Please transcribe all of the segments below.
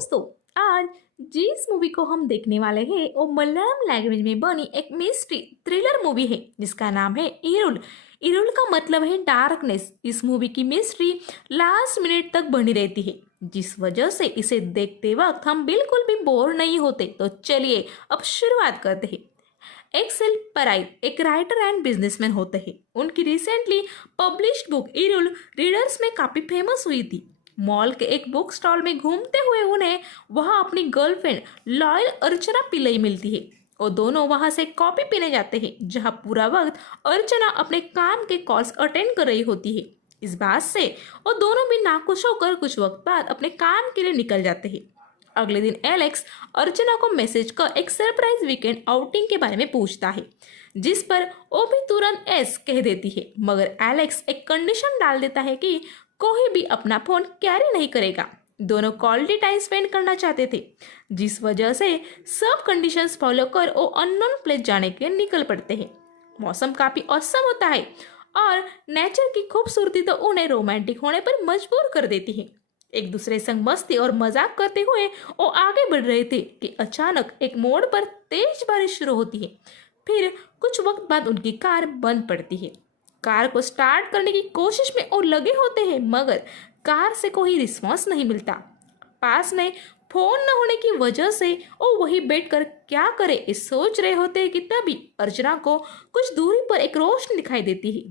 दोस्तों, आज जिस मूवी को हम देखने वाले हैं वो मलयालम लैंग्वेज में बनी एक मिस्ट्री थ्रिलर मूवी है जिसका नाम है इरुल। इरुल का मतलब है डार्कनेस। इस मूवी की मिस्ट्री लास्ट मिनट तक बनी रहती है, जिस वजह से इसे देखते वक्त हम बिल्कुल भी बोर नहीं होते। तो चलिए अब शुरुआत करते हैं। एक्सेल पराई एक राइटर एंड बिजनेसमैन होते हैं। उनकी recently published book Irul readers में काफ़ी फेमस हुई थी। मॉल के एक बुक स्टॉल में घूमते हुए उन्हें वहां अपनी गर्लफ्रेंड लॉयल अर्चना पिल्लई मिलती है और दोनों वहां से कॉफी पीने जाते हैं, जहां पूरा वक्त अर्चना अपने काम के कॉल्स अटेंड कर रही होती है। इस बात से वो दोनों भी नाखुश होकर कुछ वक्त बाद अपने काम के लिए निकल जाते हैं। अगले दिन एलेक्स अर्चना को मैसेज कर एक सरप्राइज वीकेंड आउटिंग के बारे में पूछता है, जिस पर वो भी तुरंत एस कह देती है। मगर एलेक्स एक कंडीशन डाल देता है कि कोई भी अपना फोन कैरी नहीं करेगा। दोनों क्वालिटी टाइम स्पेंड करना चाहते थे, जिस वजह से सब कंडीशंस फॉलो कर वो अननोन प्लेस जाने के लिए निकल पड़ते हैं। मौसम काफी औसम होता है और नेचर की खूबसूरती तो उन्हें रोमांटिक होने पर मजबूर कर देती है। एक दूसरे संग मस्ती और मजाक करते हुए वो आगे बढ़ रहे थे कि अचानक एक मोड़ पर तेज बारिश शुरू होती है। फिर कुछ वक्त बाद उनकी कार बंद पड़ती है। कार को स्टार्ट करने की कोशिश में वो लगे होते हैं, मगर कार से कोई रिस्पॉन्स नहीं मिलता। पास में फोन न होने की वजह से वो वहीं बैठकर क्या करे इस सोच रहे होते हैं कि तभी अर्चना को कुछ दूरी पर एक रोशनी दिखाई देती है।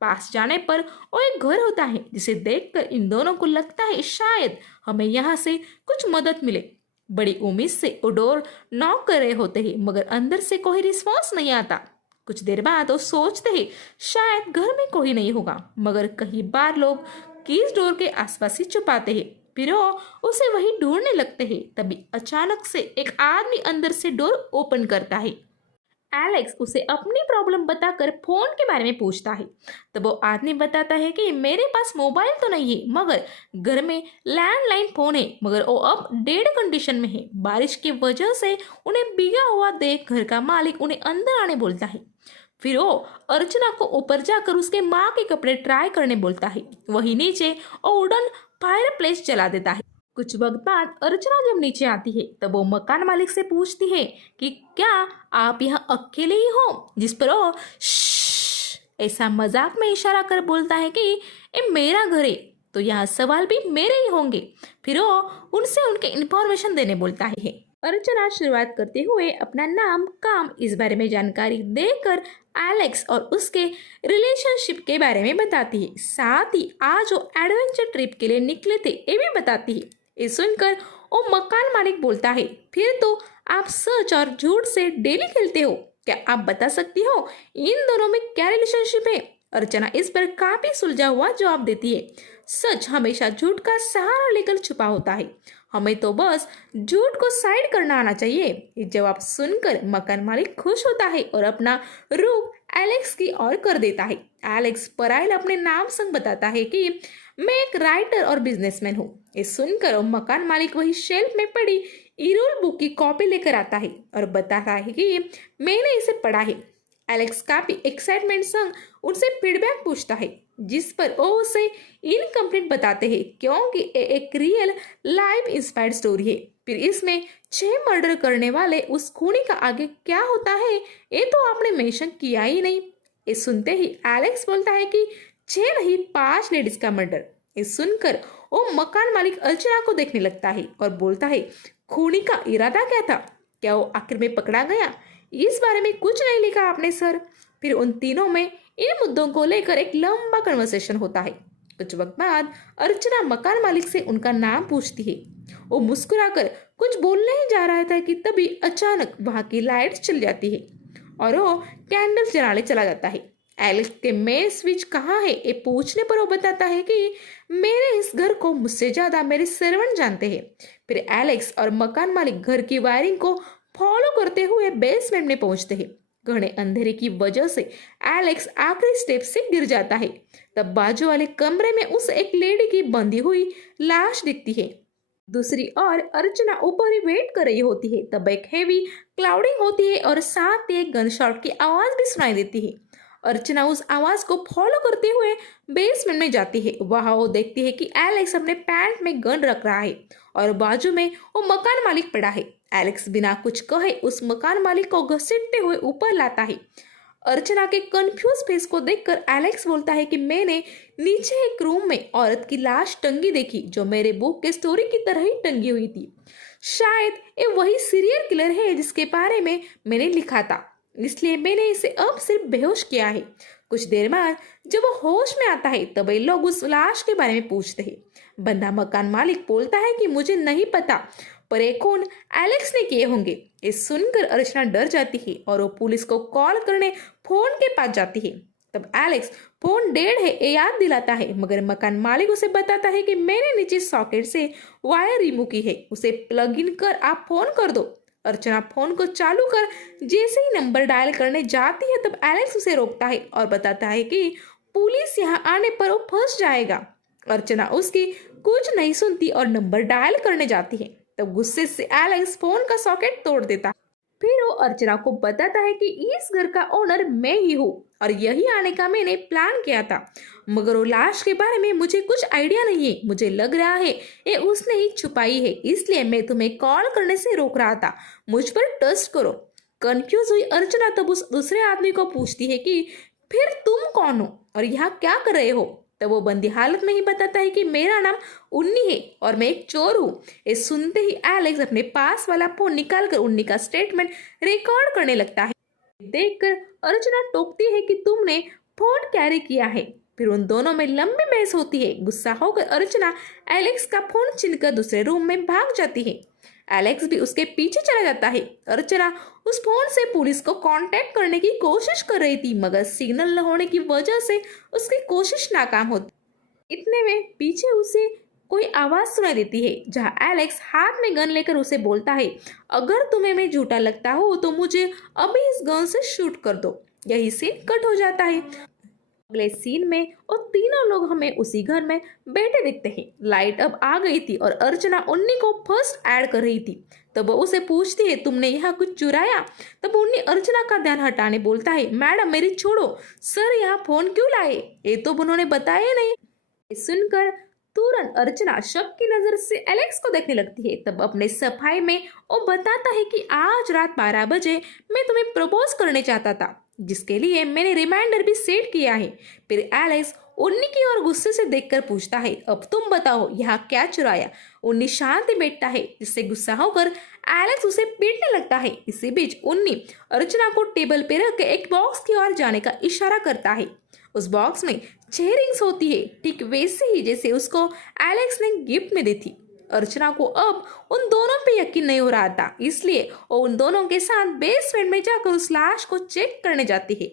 पास जाने पर वो एक घर होता है, जिसे देखकर इन दोनों को लगता है शायद हमें यहाँ से कुछ मदद मिले। बड़ी उम्मीद से वो डोर नॉक कर रहे होते हैं, मगर अंदर से कोई रिस्पॉन्स नहीं आता। कुछ देर बाद वो सोचते हैं शायद घर में कोई नहीं होगा, मगर कई बार लोग कीज डोर के आसपास ही छुपाते हैं। फिर वो उसे वही ढूंढने लगते हैं। तभी अचानक से एक आदमी अंदर से डोर ओपन करता है। एलेक्स उसे अपनी प्रॉब्लम बताकर फोन के बारे में पूछता है। तब वो आदमी बताता है कि मेरे पास मोबाइल तो नहीं है, मगर घर में लैंडलाइन फोन है, मगर वो अब डेड कंडीशन में है। बारिश की वजह से उन्हें भीगा हुआ देख घर का मालिक उन्हें अंदर आने बोलता है। फिर वो अर्चना को ऊपर जाकर उसके माँ के कपड़े ट्राई करने बोलता है। वही नीचे वो वुडन फायर प्लेस जला देता है। कुछ वक्त बाद अर्चना जब नीचे आती है तब वो मकान मालिक से पूछती है कि क्या आप यहाँ अकेले ही हो, जिस पर वो ऐसा मजाक में इशारा कर बोलता है कि ये मेरा घर है तो यहाँ सवाल भी मेरे ही होंगे। फिर वो उनसे उनके इन्फॉर्मेशन देने बोलता है। अर्चना शुरुआत करते हुए अपना नाम, काम इस बारे में जानकारी देकर एलेक्स और उसके रिलेशनशिप के बारे में बताती है। साथ ही आज वो एडवेंचर ट्रिप के लिए निकले थे ये भी बताती है। ये सुनकर वो मकान मालिक बोलता है, फिर तो आप सच और झूठ से डेली खेलते हो, क्या आप बता सकती हो इन दोनों में क्या रिलेशनशिप है? अर्चना इस पर काफी सुलझा हुआ जवाब देती है, सच हमेशा झूठ का सहारा लेकर छुपा होता है, हमें तो बस झूठ को साइड करना आना चाहिए। ये जवाब सुनकर मकान मालिक खुश होता है और अपना रुख एलेक्स की ओर कर देता है। एलेक्स पराइल अपने नाम संग बताता है कि मैं एक राइटर और बिजनेसमैन हूँ। ये सुनकर वो मकान मालिक वही शेल्फ में पड़ी इरुल बुक की कॉपी लेकर आता है और बताता है कि मैंने इसे पढ़ा है। एलेक्स काफी एक्साइटमेंट संग उनसे फीडबैक पूछता है, जिस पर वो उसे इनकम्प्लीट बताते हैं क्योंकि ये एक रियल लाइफ इंस्पायर्ड स्टोरी है। फिर इसमें 6 मर्डर करने वाले उस खूनी का आगे क्या होता है ये तो आपने मेंशन किया ही नहीं। ये सुनते ही एलेक्स बोलता है कि 6 नहीं 5 लेडीज का मर्डर। ये सुनकर वो मकान मालिक अर्चना को देखने लगता है और बोलता है, खूनी का इरादा क्या था, क्या वो आखिर में पकड़ा गया? इस बारे में कुछ नहीं लिखा आपने सर। फिर उन तीनों में इन मुद्दों को लेकर एक लंबा कन्वर्सेशन होता है। कुछ वक्त बाद अर्चना मकान मालिक से उनका नाम पूछती है। वो मुस्कुराकर कुछ बोलने ही जा रहा था कि तभी अचानक वहां की लाइट चल जाती है और वो कैंडल्स जलाने चला जाता है। एलेक्स के मेन स्विच कहाँ है ये पूछने पर वो बताता है कि मेरे इस घर को मुझसे ज्यादा मेरे सर्वेंट जानते हैं। फिर एलेक्स और मकान मालिक घर की वायरिंग को फॉलो करते हुए बेसमेंट में पहुंचते हैं। घने अंधेरे की वजह से एलेक्स आखिरी स्टेप से गिर जाता है। तब बाजू वाले कमरे में उस एक लेडी की बंधी हुई लाश दिखती है। दूसरी ओर अर्चना ऊपर ही वेट कर रही होती है। तब एक हेवी क्लाउडिंग होती है और साथ ही एक गन शॉट की आवाज भी सुनाई देती है। अर्चना उस आवाज को फॉलो करते हुए बेसमेंट में जाती है। वहां वो देखती है कि एलेक्स अपने पैंट में गन रख रहा है और बाजू में वो मकान मालिक पड़ा है। एलेक्स बिना कुछ कहे उस मकान मालिक को घसीटते हुए ऊपर लाता है। अर्चना के कंफ्यूज फेस को देखकर एलेक्स बोलता है कि मैंने नीचे एक रूम में औरत की लाश टंगी देखी जो मेरे बुक के स्टोरी की तरह ही टंगी हुई थी। शायद ये वही सीरियल किलर है जिसके बारे में मैंने लिखा था, इसलिए मैंने इसे अब सिर्फ बेहोश किया है। कुछ देर बाद जब वो होश में आता है तब ये लोग उस लाश के बारे में पूछते हैं। बंदा मकान मालिक बोलता है कि मुझे नहीं पता, पर ये खून एलेक्स ने किए होंगे। ये सुनकर अर्चना डर जाती है और वो पुलिस को कॉल करने फोन के पास जाती है। तब एलेक्स फोन डेड है ये याद दिलाता है, मगर मकान मालिक उसे बताता है कि मैंने नीचे सॉकेट से वायर रिमूव की है, उसे प्लग इन कर आप फोन कर दो। अर्चना फोन को चालू कर जैसे ही नंबर डायल करने जाती है तब एलेक्स उसे रोकता है और बताता है कि पुलिस यहाँ आने पर वो फंस जाएगा। अर्चना उसकी कुछ नहीं सुनती और नंबर डायल करने जाती है। तब गुस्से से एलेक्स फोन का सॉकेट तोड़ देता है। फिर वो अर्चना को बताता है कि इस घर का ओनर मैं ही हूँ और यही आने का मैंने प्लान किया था, मगर वो लाश के बारे में मुझे कुछ आइडिया नहीं है। मुझे लग रहा है ये उसने ही छुपाई है, इसलिए मैं तुम्हें कॉल करने से रोक रहा था। मुझ पर ट्रस्ट करो। कंफ्यूज हुई अर्चना तब उस दूसरे आदमी को पूछती है कि फिर तुम कौन हो और यहाँ क्या कर रहे हो। तब वो बंदी हालत में ही बताता है कि मेरा नाम उन्नी है और मैं एक चोर हूँ। ये सुनते ही एलेक्स अपने पास वाला फोन निकालकर उन्नी का स्टेटमेंट रिकॉर्ड करने लगता है। देखकर अर्चना टोकती है कि तुमने फोन कैरी किया है। फिर उन दोनों में लंबी बहस होती है। गुस्सा होकर अर्चना एलेक्स का फोन छीनकर दूसरे रूम में भाग जाती है। एलेक्स भी उसके पीछे चला जाता है। अर्चना उस फोन से पुलिस को कांटेक्ट करने की कोशिश कर रही थी, मगर सिग्नल न होने की वजह से उसकी कोशिश नाकाम होती। इतने में पीछे उसे कोई आवाज सुनाई देती है, जहां एलेक्स हाथ में गन लेकर उसे बोलता है, अगर तुम्हें मैं झूठा लगता हो तो मुझे अभी इस गन से शूट कर दो। यही सीन कट हो जाता है। अगले सीन में और तीनों लोग हमें उसी घर में बैठे दिखते हैं। लाइट अब आ गई थी और अर्चना उन्नी को फर्स्ट ऐड कर रही थी। तब वो उसे पूछती है, तुमने यहाँ कुछ चुराया। तब उन्नी अर्चना का ध्यान हटाने बोलता है, मैडम मेरी छोड़ो, सर यहाँ फोन क्यों लाए, ये तो उन्होंने बताया नहीं। ये सुनकर तुरंत अर्चना शक की नजर से एलेक्स को देखने लगती है। तब अपने सफाई में वो बताता है कि आज रात 12 बजे मैं तुम्हें प्रपोज करने चाहता था, जिसके लिए मैंने रिमाइंडर भी सेट किया है। फिर एलेक्स उन्नी की ओर गुस्से से देखकर पूछता है, अब तुम बताओ यहाँ क्या चुराया। उन्नी शांति बैठता है, जिससे गुस्सा होकर एलेक्स उसे पीटने लगता है। इसी बीच उन्नी अर्चना को टेबल पे रख एक बॉक्स की ओर जाने का इशारा करता है। उस बॉक्स में 6 रिंग्स होती है, ठीक वैसे ही जैसे उसको एलेक्स ने गिफ्ट में दी थी। अर्चना को अब उन दोनों पे यकीन नहीं हो रहा था, इसलिए वो उन दोनों के साथ बेसमेंट में जाकर उस लाश को चेक करने जाती है।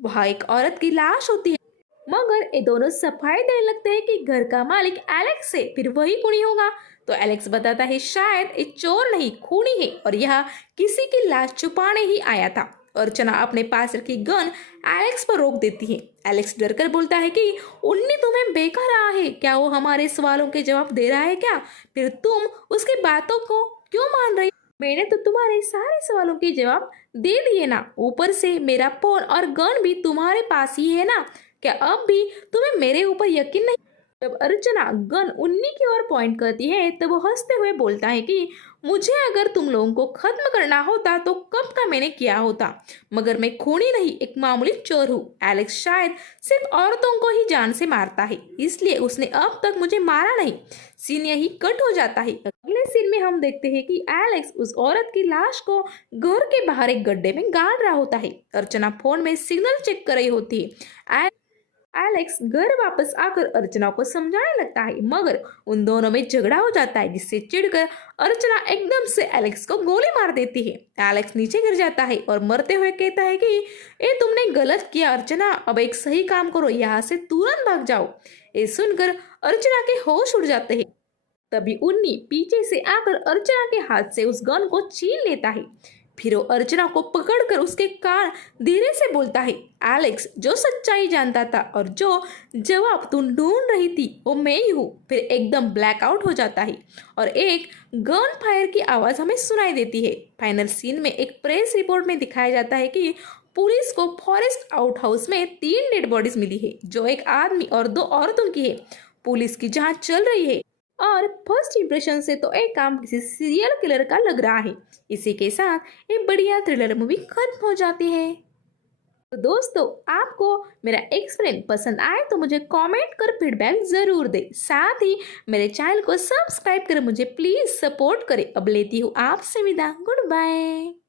वहाँ एक औरत की लाश होती है, मगर ये दोनों सफाई देने लगते हैं कि घर का मालिक एलेक्स है, फिर वही खूनी होगा। तो एलेक्स बताता है, शायद ये चोर नहीं खूनी है और यह किसी की लाश छुपाने ही आया था। अर्चना अपने पास रखी गन एलेक्स पर रोक देती है। एलेक्स डरकर बोलता है कि उन्नी तुम्हें बेकार रहा है क्या, वो हमारे सवालों के जवाब दे रहा है क्या, फिर तुम उसकी बातों को क्यों मान रही। मैंने तो तुम्हारे सारे सवालों के जवाब दे दिए ना, ऊपर से मेरा फोन और गन भी तुम्हारे पास ही है ना, क्या अब भी तुम्हें मेरे ऊपर यकीन नहीं। जब अर्चना गन उन्नी की ओर पॉइंट करती है तब वो हंसते हुए बोलता है कि मुझे अगर तुम लोगों को खत्म करना होता तो कब का मैंने किया होता, मगर मैं खूनी नहीं, एक मामूली चोर हूँ। एलेक्स शायद सिर्फ औरतों को ही जान से मारता है, इसलिए उसने अब तक मुझे मारा नहीं। सीन यही कट हो जाता है। अगले सीन में हम देखते हैं कि एलेक्स उस औरत की लाश को घर के बाहर एक गड्ढे में गाड़ रहा होता है। अर्चना फोन में सिग्नल चेक कर रही होती है। एलेक्स घर वापस आकर अर्चना को समझाने लगता है, मगर उन दोनों में झगड़ा हो जाता है, जिससे चिढ़कर अर्चना एकदम से एलेक्स को गोली मार देती है। एलेक्स नीचे गिर जाता है और मरते हुए कहता है कि ये तुमने गलत किया अर्चना, अब एक सही काम करो, यहाँ से तुरंत भाग जाओ। ये सुनकर अर्चना के होश उड़ जाते हैं। तभी उन्नी पीछे से आकर अर्चना के हाथ से उस गन को छीन लेता है। फिर वो अर्चना को पकड़कर उसके कान धीरे से बोलता है, एलेक्स जो सच्चाई जानता था और जो जवाब तुम ढूंढ रही थी वो मैं ही हूँ। फिर एकदम ब्लैकआउट हो जाता है और एक गन फायर की आवाज़ हमें सुनाई देती है। फाइनल सीन में एक प्रेस रिपोर्ट में दिखाया जाता है कि पुलिस को फॉरेस्ट आउट हाउस में 3 डेड बॉडीज मिली है, जो एक आदमी और 2 औरतों की है। पुलिस की जांच चल रही है और फर्स्ट इंप्रेशन से तो एक काम किसी सीरियल किलर का लग रहा है। इसी के साथ एक बढ़िया थ्रिलर मूवी खत्म हो जाती है। तो दोस्तों, आपको मेरा एक्सप्लेन पसंद आए तो मुझे कमेंट कर फीडबैक ज़रूर दे। साथ ही मेरे चैनल को सब्सक्राइब कर मुझे प्लीज़ सपोर्ट करें। अब लेती हूँ आपसे विदा। Good bye.